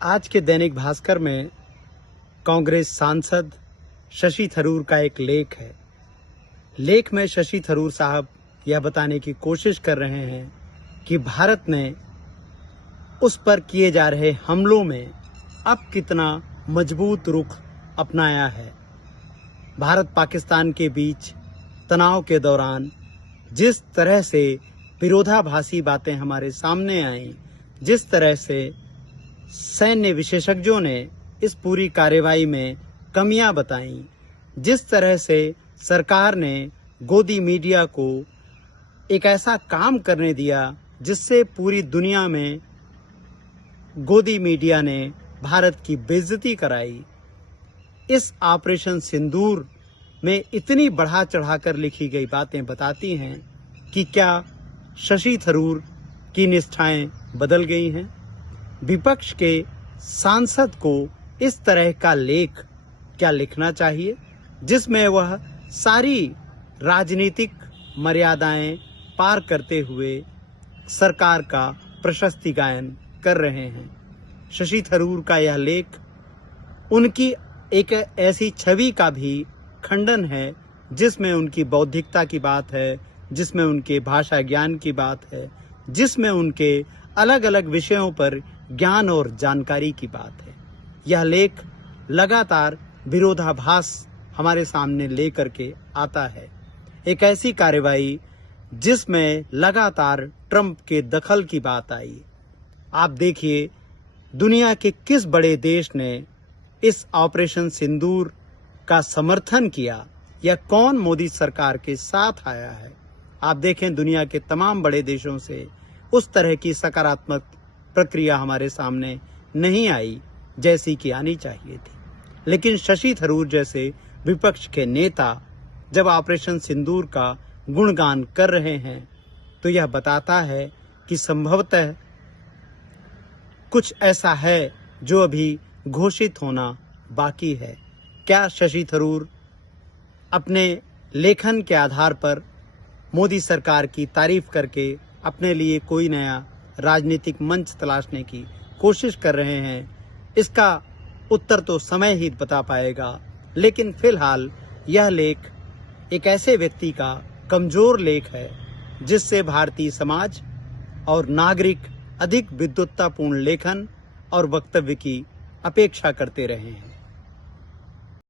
आज के दैनिक भास्कर में कांग्रेस सांसद शशि थरूर का एक लेख है। लेख में शशि थरूर साहब यह बताने की कोशिश कर रहे हैं कि भारत ने उस पर किए जा रहे हमलों में अब कितना मजबूत रुख अपनाया है। भारत पाकिस्तान के बीच तनाव के दौरान जिस तरह से विरोधाभासी बातें हमारे सामने आईं, जिस तरह से सैन्य विशेषज्ञों ने इस पूरी कार्रवाई में कमियां बताईं, जिस तरह से सरकार ने गोदी मीडिया को एक ऐसा काम करने दिया जिससे पूरी दुनिया में गोदी मीडिया ने भारत की बेइज्जती कराई। इस ऑपरेशन सिंदूर में इतनी बढ़ा चढ़ाकर लिखी गई बातें बताती हैं कि क्या शशि थरूर की निष्ठाएं बदल गई हैं। विपक्ष के सांसद को इस तरह का लेख क्या लिखना चाहिए जिसमें वह सारी राजनीतिक मर्यादाएं पार करते हुए सरकार का प्रशस्ति गायन कर रहे हैं। शशि थरूर का यह लेख उनकी एक ऐसी छवि का भी खंडन है जिसमें उनकी बौद्धिकता की बात है, जिसमें उनके भाषा ज्ञान की बात है, जिसमें उनके अलग अलग विषयों पर ज्ञान और जानकारी की बात है। यह लेख लगातार विरोधाभास हमारे सामने लेकर के आता है। एक ऐसी कार्रवाई जिसमें लगातार ट्रंप के दखल की बात आई। आप देखिए, दुनिया के किस बड़े देश ने इस ऑपरेशन सिंदूर का समर्थन किया या कौन मोदी सरकार के साथ आया है। आप देखें, दुनिया के तमाम बड़े देशों से उस तरह की सकारात्मक प्रक्रिया हमारे सामने नहीं आई जैसी कि आनी चाहिए थी। लेकिन शशि थरूर जैसे विपक्ष के नेता जब ऑपरेशन सिंदूर का गुणगान कर रहे हैं तो यह बताता है कि संभवतः कुछ ऐसा है जो अभी घोषित होना बाकी है। क्या शशि थरूर अपने लेखन के आधार पर मोदी सरकार की तारीफ करके अपने लिए कोई नया राजनीतिक मंच तलाशने की कोशिश कर रहे हैं? इसका उत्तर तो समय ही बता पाएगा। लेकिन फिलहाल यह लेख एक ऐसे व्यक्ति का कमजोर लेख है जिससे भारतीय समाज और नागरिक अधिक विद्वत्तापूर्ण लेखन और वक्तव्य की अपेक्षा करते रहे हैं।